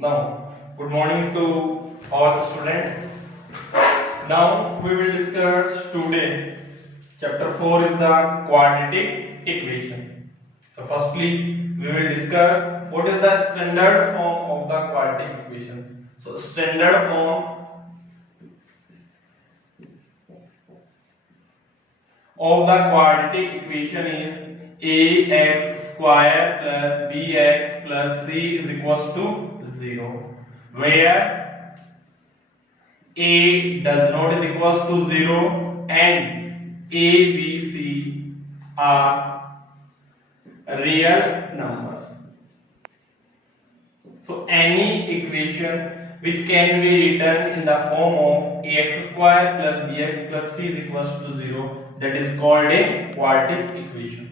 Now, good morning to all students. Now we will discuss today. Chapter 4 is the quadratic equation. So firstly, we will discuss what is the standard form of the quadratic equation. So standard form of the quadratic equation is ax square plus bx plus c is equals to 0, where a does not is equals to 0 and a, b, c are real numbers. So any equation which can be written in the form of ax square plus bx plus c is equals to 0, that is called a quadratic equation.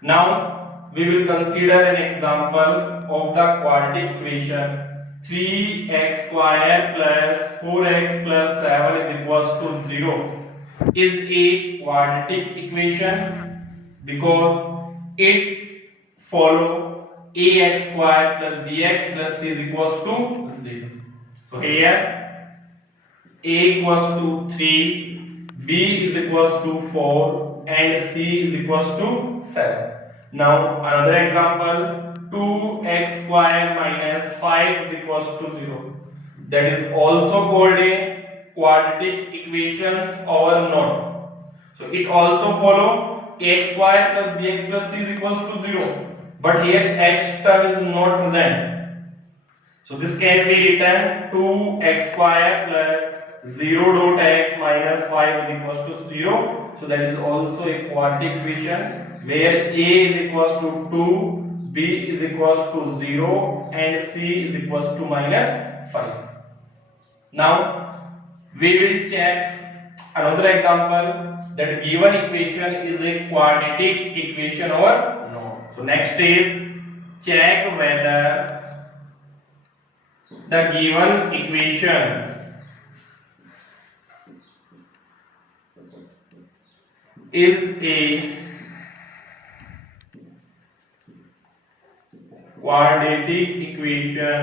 Now we will consider an example of the quadratic equation. 3x square plus 4x plus 7 is equals to 0 is a quadratic equation because it follow ax square plus bx plus c is equals to 0. So here a equals to 3, b is equals to 4 and c is equals to 7. Now another example, 2x square minus 5 is equals to 0. That is also called a quadratic equations or not. So it also follow ax square plus bx plus c is equals to 0. But here x term is not present. So this can be written 2x square plus 0 dot x minus 5 is equals to 0. So that is also a quadratic equation where a is equals to 2, b is equals to 0 and c is equals to minus 5. Now we will check another example that given equation is a quadratic equation or not. So next is check whether the given equation is a quadratic equation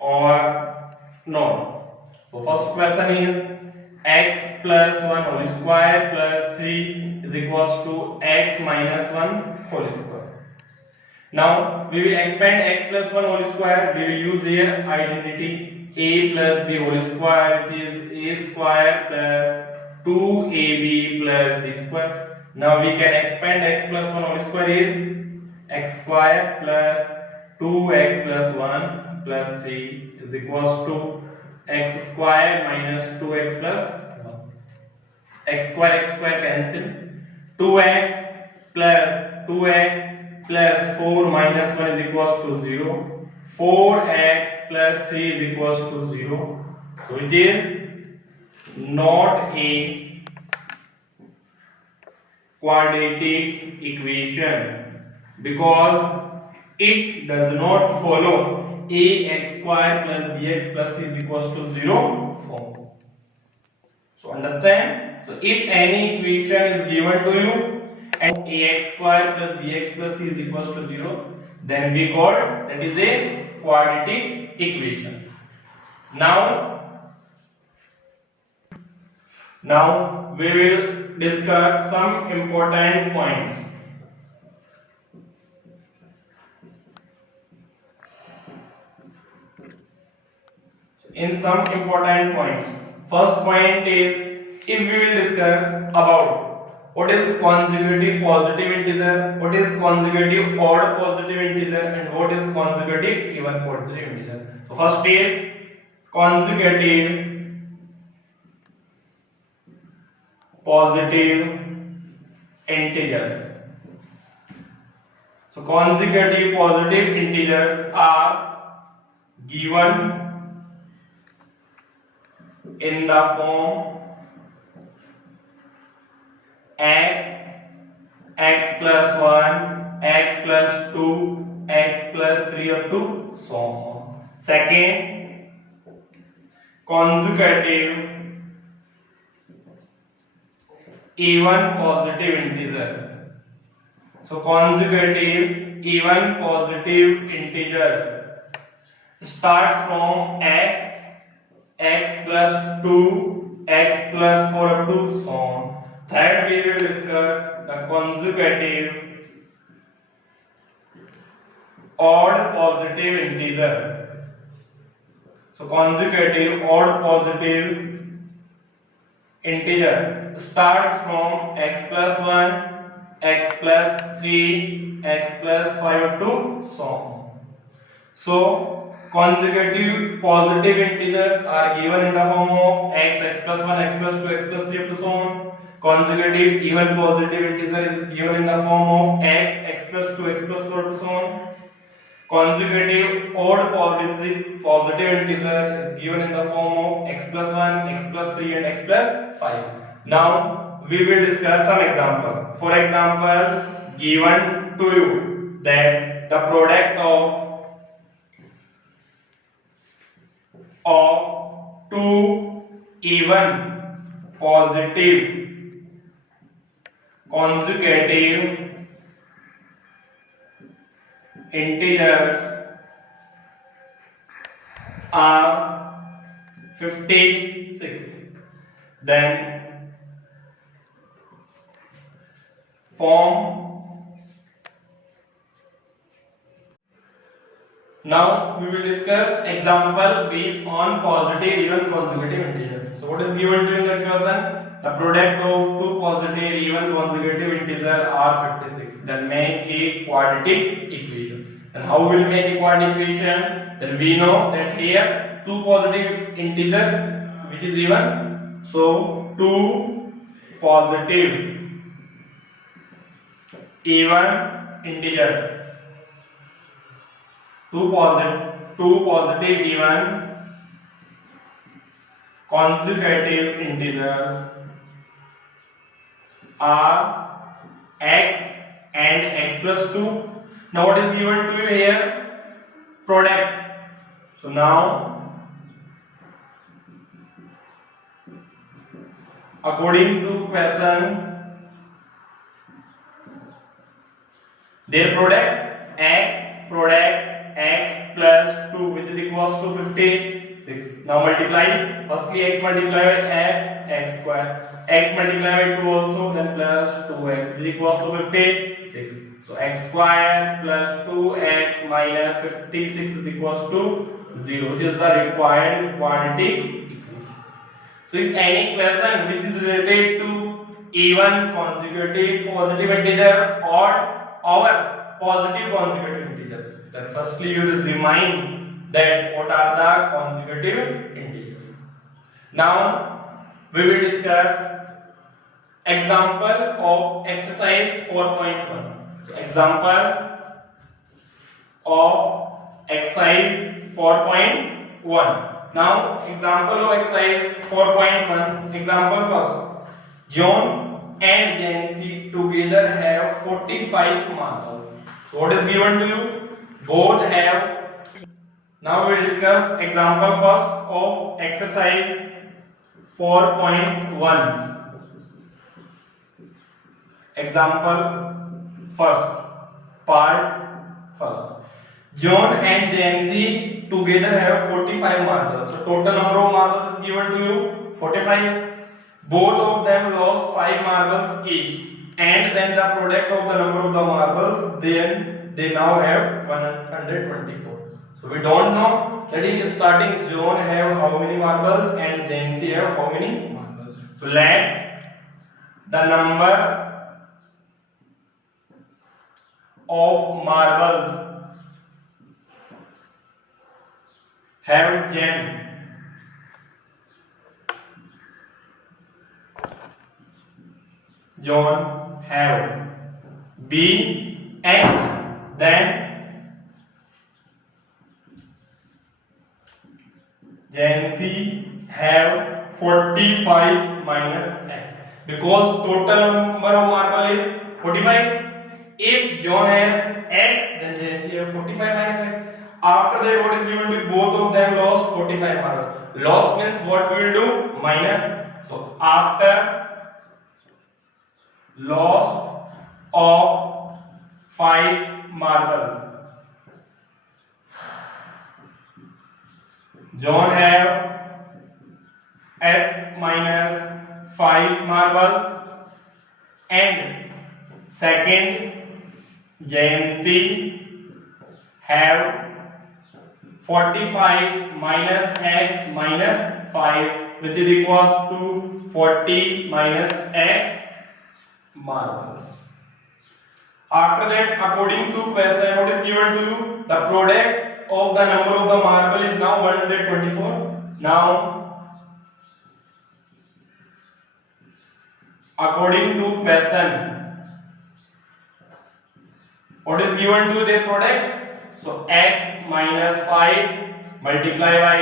or not. So first question is x plus 1 whole square plus 3 is equals to x minus 1 whole square. Now we will expand x plus 1 whole square. We will use here identity a plus b whole square, which is a square plus 2ab plus b square. Now we can expand x plus 1 whole square is x square plus 2x plus 1 plus 3 is equals to x square minus 2x plus 1. X square cancel. 2x plus 2x plus 4 minus 1 is equals to 0. 4x plus 3 is equals to 0. So which is not a quadratic equation because it does not follow ax square plus bx plus c is equals to 0 form. So understand? So if any equation is given to you and ax square plus bx plus c is equals to 0, then we got that is a quadratic equations. Now we will discuss some important points. In some important points, first point is if we will discuss about what is consecutive positive integer, what is consecutive odd positive integer, and what is consecutive even positive integer. So first is consecutive positive integers. So consecutive positive integers are given in the form x plus 1, x plus 2, x plus 3 up to so on. Second, consecutive even positive integer. So consecutive even positive integer starts from x plus 2, x plus 4 up to so on. Third, we will discuss the consecutive odd positive integer. So consecutive odd positive integer starts from x plus 1, x plus 3, x plus 5 up to so on. So consecutive positive integers are given in the form of x plus 1, x plus 2, x plus 3 up to so on. Consecutive even positive integer is given in the form of x plus 2, x plus 4 up to so on. Consecutive odd positive integer is given in the form of x plus 1, x plus 3 and x plus 5. Now we will discuss some example. For example, given to you that the product of two even positive consecutive integers are 56, then form. Now we will discuss example based on positive even consecutive integer. So what is given to in the question? The product of two positive even consecutive integers are 56. Then make a quadratic equation. And how will we make a quadratic equation? Then we know that here two positive integer which is even. So two positive even integer. Two positive even consecutive integers are x and x plus 2. Now what is given to you here? Product. So now according to question, their product x plus 2 which is equals to 56. Now multiply. Firstly x multiply by x square. X multiply by 2 also, then plus 2x which is equals to 56. So x square plus 2x minus 56 is equals to 0, which is the required quadratic equation. So if any question which is related to even consecutive positive integer or our positive consecutive integer, then firstly you will remind that what are the consecutive integers. Now we will discuss example of exercise 4.1. So example of exercise 4.1. Now example of exercise 4.1. Example first. John and Jayanti together have 45 marbles. So what is given to you? Both have. Now we will discuss example first of exercise 4.1. Example first, part first. John and Jayanti together have 45 marbles. So total number of marbles is given to you 45. Both of them lost 5 marbles each, and then the product of the number of the marbles, then they now have 124. So we don't know that in starting John have how many marbles and Jayanti have how many marbles. So let the number of marbles have John have be x, then Jayanti have 45 minus x, because total number of marble is 45. If John has x, then Jayanti have 45 minus x. After that, what is given to both of them lost 45 marbles. Lost means what we will do? Minus. So after loss of 5 marbles. John have x minus 5 marbles, and second Jayanti have 45 minus x minus 5, which is equals to 40 minus x marbles. After that, according to question, what is given to you? The product of the number of the marble is now 124. Now, according to question, what is given to their product? So x minus 5 multiply by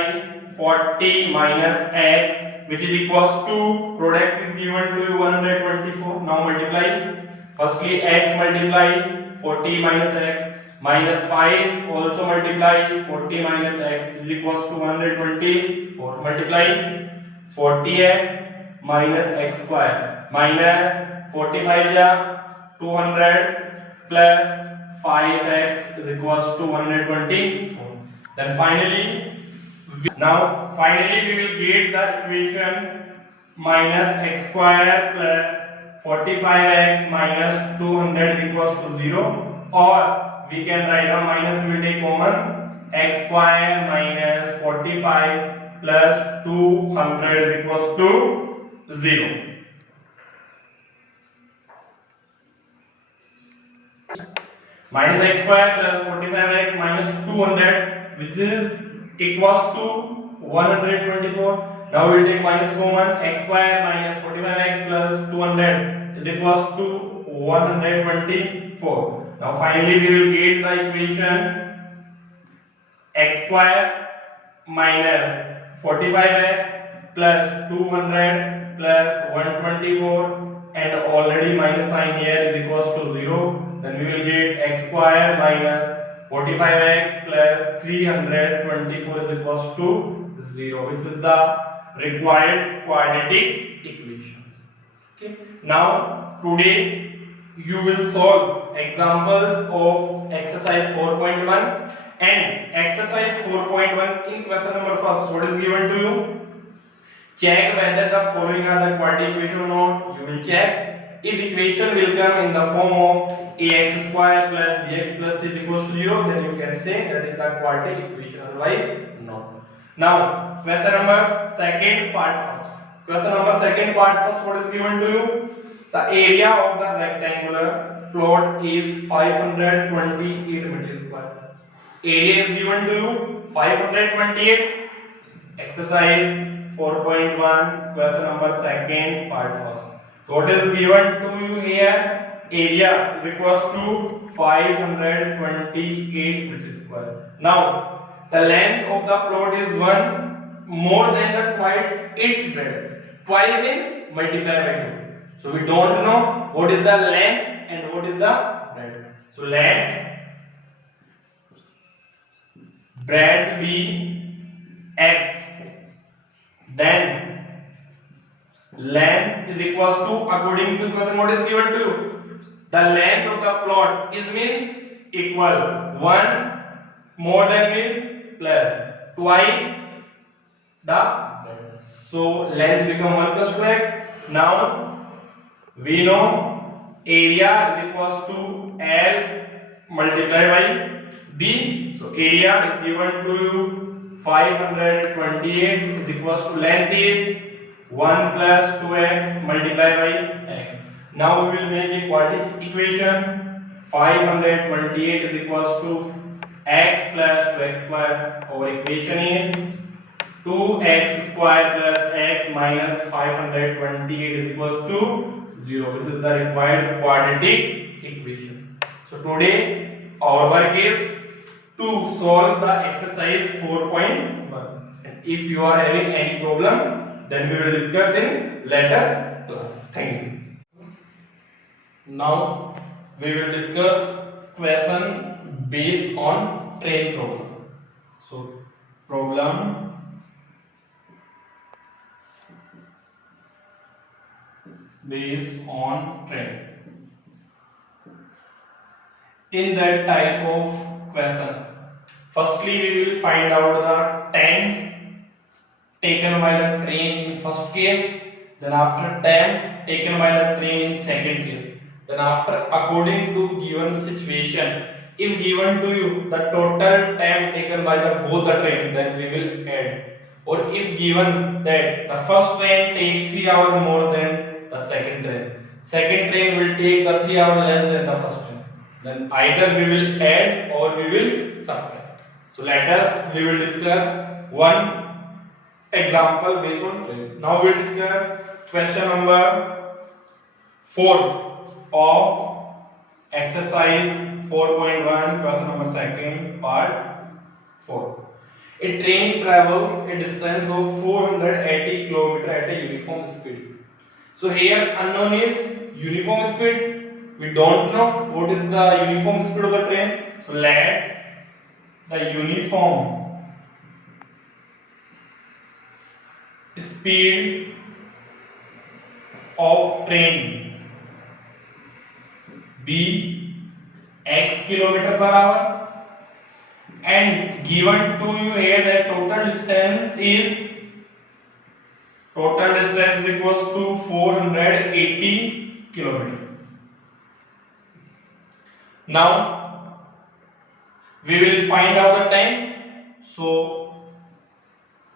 40 minus x, which is equals to, product is given to you 124. Now multiply. Firstly x multiply 40 minus x minus 5 also multiply 40 minus x is equals to 124. Multiply 40x minus x square minus 45 ja 200 plus 5x is equals to 124. Then finally we will get the equation minus x square plus 45x minus 200 is equals to 0, or we can write down minus, we will take common, x square minus 45 plus 200 is equals to 0. Minus x square plus 45x minus 200, which is equals to 124. Now we will take minus common, x square minus 45x plus 200 is equals to 124. Now finally we will get the equation x square minus 45x plus 200 plus 124, and already minus sign here is equals to 0. Then we will get x square minus 45x plus 324 is equals to 0, which is the required quadratic equation. Okay. Now today you will solve examples of exercise 4.1 and exercise 4.1. In question number first, what is given to you? Check whether the following are the quadratic equation or not. You will check. If equation will come in the form of ax square plus bx plus c is equals to 0, then you can say that is the quadratic equation, otherwise no. Now question number second part first. Question number second part first, what is given to you? The area of the rectangular plot is 528 meters square. Area is given to you 528. Exercise 4.1, question number second part first. So what is given to you here? Area is equals to 528 meters square. Now the length of the plot is 1 more than the twice its breadth. Twice means multiply by 2. So we don't know what is the length and what is the breadth. So let breadth be x, then length is equals to, according to question what is given to you, the length of the plot is means equal, 1 more than means plus, twice the breadth. So length become 1 plus 2x. Now we know area is equals to L multiplied by B. So area is given to you 528 is equals to, length is 1 plus 2x multiplied by x. Now we will make a quadratic equation. 528 is equals to x plus 2x square. Our equation is 2x square plus x minus 528 is equals to 0. This is the required quadratic equation. So today our work is to solve the exercise 4.1. And if you are having any problem, then we will discuss in later class. Thank you. Now we will discuss question based on train problem. So problem based on train. in that type of question. Firstly, we will find out the time taken by the train in first case, then after time taken by the train in second case, then after according to given situation, if given to you the total time taken by the both the train, then we will add, or if given that the first train take 3 hours more than the second train will take the 3 hours less than the first train, then either we will add or we will subtract. So let us we will discuss one example based on train. Now we'll discuss question number 4 of exercise 4.1, question number second, part 4. A train travels a distance of 480 km at a uniform speed. So here unknown is uniform speed. We don't know what is the uniform speed of the train. So let the uniform speed of train be x kilometer per hour, and given to you here that total distance is equals to 480 kilometer. Now we will find out the time. So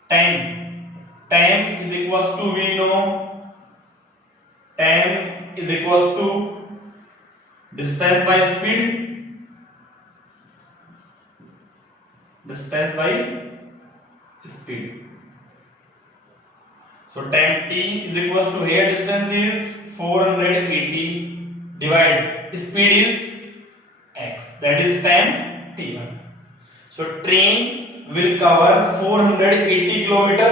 time is equals to, we know time is equals to distance by speed, so time t is equals to, here distance is 480 divide speed is x, that is time t1. So train will cover 480 kilometer.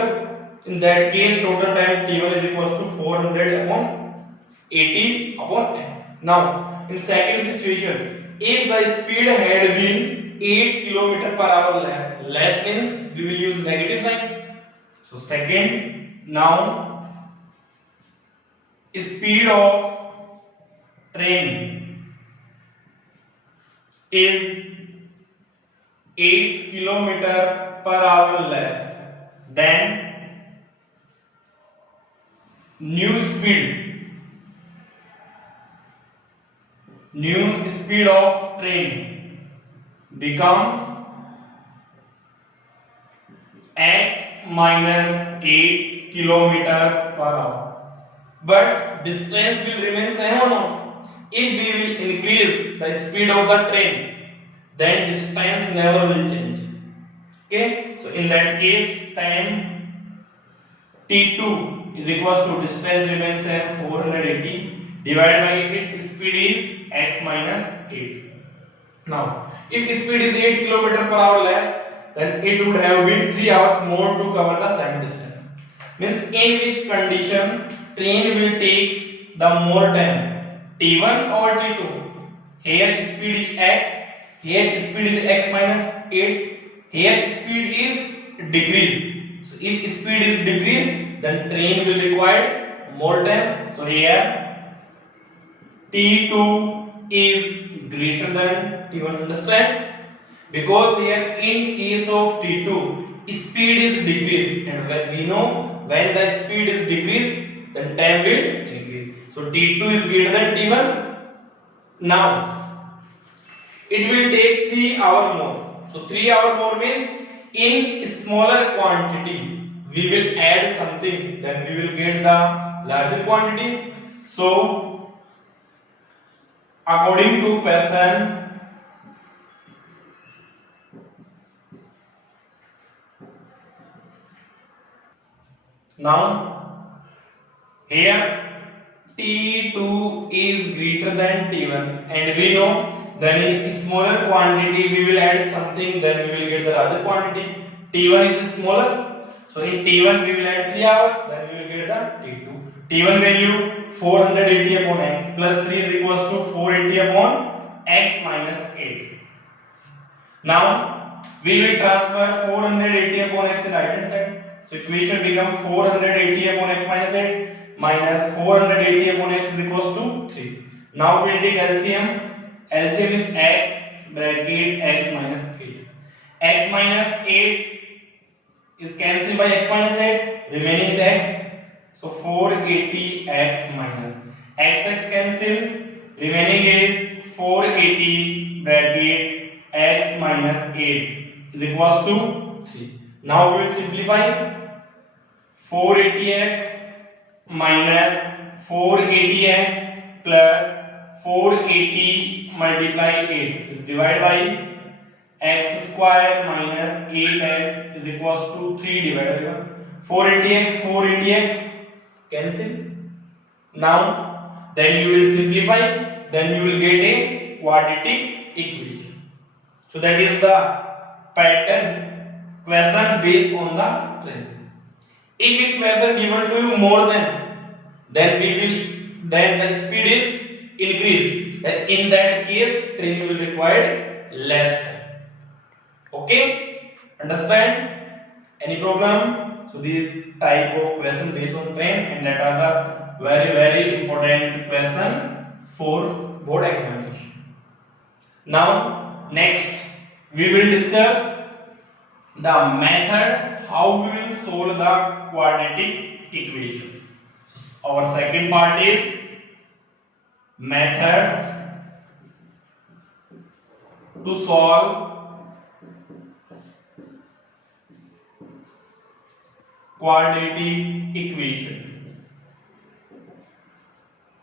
In that case, total time t1 is equals to 400 upon 80 upon x. Now, in second situation, if the speed had been 8 kilometer per hour less means we will use negative sign. So second, now speed of train is 8 kilometer per hour less, then new speed of train becomes x minus 8 kilometer per hour, but distance will remain same or not? If we will increase the speed of the train, then distance never will change. Okay, so in that case, time t2 is equals to, distance remains same 480 divided by its speed is x minus 8. Now, if speed is 8 km per hour less, then it would have been 3 hours more to cover the same distance. Means in which condition train will take the more time, t1 or t2? Here speed is x, here speed is x minus 8, here speed is decreased. So if speed is decreased, then train will require more time. So here t2 is greater than t1, understand? Because here in case of t2 speed is decreased, and when we know when the speed is decreased, then time will increase. So t2 is greater than t1. Now it will take 3 hours more. So 3 hours more means in smaller quantity we will add something, then we will get the larger quantity. So according to question, now here t2 is greater than t1, and we know then in smaller quantity we will add something, then we will get the larger quantity. t1 is smaller, so in t1 we will add 3 hours, then we will get the t2. t1 value 480 upon x plus 3 is equals to 480 upon x minus 8. Now we will transfer 480 upon x in right hand side. So equation becomes 480 upon x minus 8 minus 480 upon x is equals to 3. Now we will take LCM. LCM is x bracket x minus 8. X minus 8 is cancelled by x minus 8, remaining is x. So 480 x minus x cancel, remaining is 480 bracket x minus 8 is equals to 3. Now we will simplify. 480x minus 480x plus 480 multiply 8 is divided by x square minus 8x is equals to 3 divided by 480x cancel. Now then you will simplify, then you will get a quadratic equation. So that is the pattern question based on the trend. If equation given to you more than, then the speed is increased. Then in that case, train will require less time. Okay, understand? Any problem? So these type of question based on train, and that are the very important question for board examination. Now next we will discuss the method how we will solve the quadratic equations. So our second part is methods to solve quadratic equation.